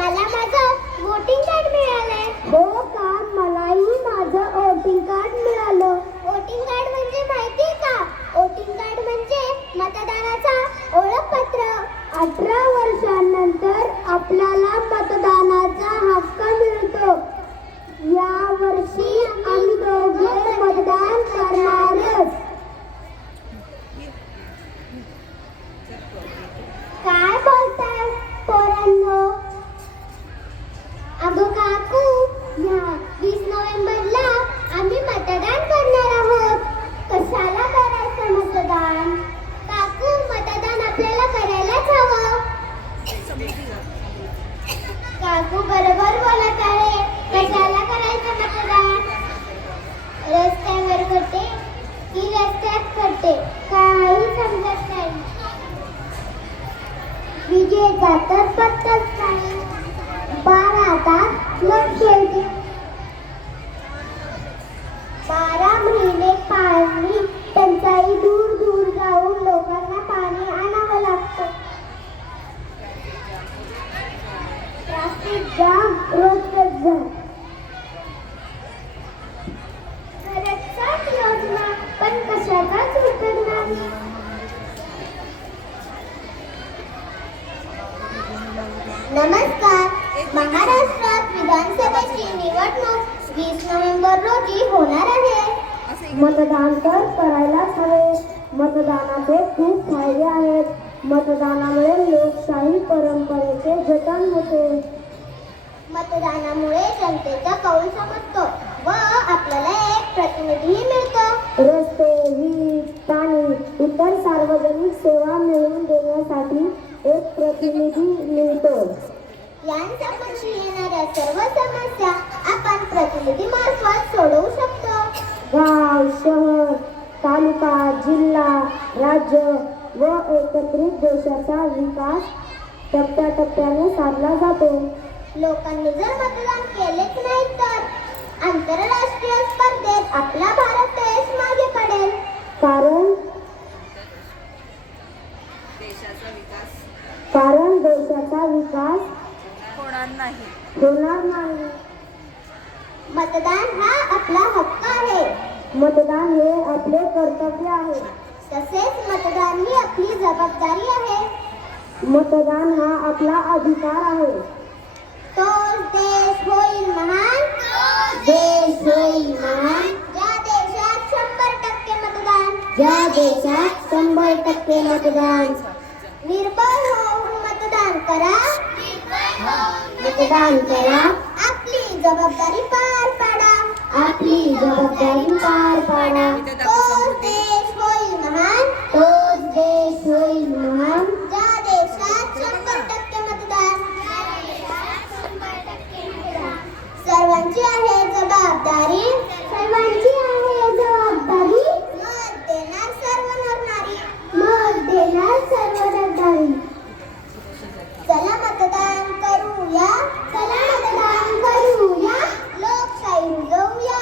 मला माझं voting card मिळालंय. हो. काकू ह्या वीस नोव्हेंबरला आम्ही मतदान करणार आहोत. कशाला करायचं मतदान? काकू मतदान आपल्याला करायलाच हवं. काकू बरोबर बोलत आहे. कशाला करायचं मतदान? रस्त्यावर होते की रस्त्यात करते? काही समजत नाही. विजय तर पत्ताच नाही. बारा तास मग खेळते बारा महिने पाणी टंचाई दूर दूर जाऊन लोकांना पाणी आणावं लागतं. ट्रॅफिक जाम रोजच जाम खरंच योजना पण कशाचाच उपयोग नाही. नमस्कार. महाराष्ट्रात विधानसभेची निवडणूक वीस नोव्हेंबर रोजी होणार आहे. मतदान तर करायलाच हवे. मतदानाचे खूप फायदे आहेत. मतदानामुळे लोकशाही परंपरेचे जतन होते. मतदानामुळे जनतेचा कौल समजतो व आपल्याला एक प्रतिनिधीही मिळतो. रस्ते वीज पाणी इतर सार्वजनिक सेवा मिळवून देण्यासाठी एक प्रतिनिधी मिळतो. यांच्यापाशी येणाऱ्या सर्व समस्या आपण प्रतिनिधी मार्फत सोडवू शकतो. गाव शहर तालुका जिल्हा राज्य व एकत्रित देशाचा विकास टप्प्याटप्प्याने साधला जातो. लोकांनी जर मतदान केलेच नाही तर आंतरराष्ट्रीय स्पर्धेत आपला भारत देश मागे पडेल. कारण देशाचा विकास कारण देशाचा विकास नाही. होणार नाही. मतदान हा आपला हक्क आहे. मतदान हे आपले कर्तव्य आहे. तसेच मतदान ही आपली जबाबदारी आहे. मतदान हा आपला अधिकार आहे. तोच देश होईल महान. देश होईल महान. ज्या देशात शंभर टक्के मतदान. ज्या देशात शंभर टक्के मतदान. निर्भय होऊन मतदान करा. आपली जबाबदारी पार पाडा. आपली जबाबदारी पार पाडा. तोच देश होईल महान. तोच देश होईल महान. ज्या देशात शंभर टक्के मतदान. सर्वांची आहे जबाबदारी. go.